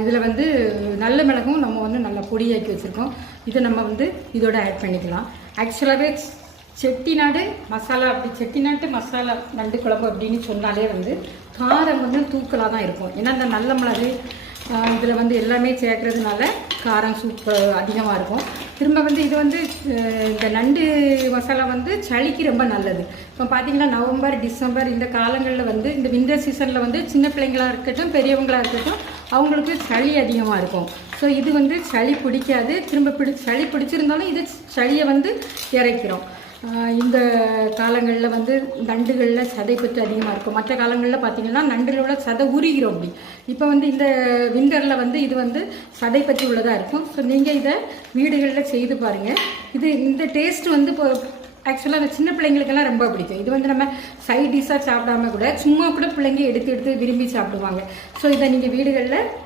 இதில் வந்து நல்ல மிளகும் நம்ம வந்து நல்லா பொடியாக்கி வச்சுருக்கோம். இதை நம்ம வந்து இதோட ஆட் பண்ணிக்கலாம். ஆக்சுவலாகவே செட்டிநாடு மசாலா, அப்படி செட்டிநாட்டு மசாலா நண்டு குழம்பு அப்படின்னு சொன்னாலே வந்து காரம் வந்து தூக்கலாக தான் இருக்கும். ஏன்னா இந்த நல்ல மிளகு இதில் வந்து எல்லாமே சேர்க்கறதுனால காரம் சூப்பர் அதிகமாக இருக்கும். திரும்ப வந்து இது வந்து இந்த நண்டு மசாலா வந்து சளிக்கு ரொம்ப நல்லது. இப்போ பார்த்திங்கன்னா நவம்பர் டிசம்பர் இந்த காலங்களில் வந்து இந்த வின்டர் சீசனில் வந்து சின்ன பிள்ளைங்களாக இருக்கட்டும் பெரியவங்களாக இருக்கட்டும் அவங்களுக்கு சளி அதிகமாக இருக்கும். ஸோ இது வந்து சளி பிடிக்காது. திரும்ப சளி பிடிச்சிருந்தாலும் இது சளியை வந்து இறைக்கிறோம். இந்த காலங்களில் வந்து நண்டுகளில் சதை பற்று அதிகமாக இருக்கும். மற்ற காலங்களில் பார்த்திங்கன்னா நண்டில் உள்ள சதை உரிகிறோம். அப்படி இப்போ வந்து இந்த விண்டரில் வந்து இது வந்து சதை பற்றி உள்ளதாக இருக்கும். ஸோ நீங்கள் இதை வீடுகளில் செய்து பாருங்கள். இந்த டேஸ்ட் வந்து இப்போ ஆக்சுவலாக அந்த சின்ன பிள்ளைங்களுக்கெல்லாம் ரொம்ப பிடிக்கும். இது வந்து நம்ம சைட் டிஷ்ஷாக சாப்பிடாம கூட சும்மா கூட பிள்ளைங்க எடுத்து விரும்பி சாப்பிடுவாங்க. ஸோ இதை நீங்கள் வீடுகளில்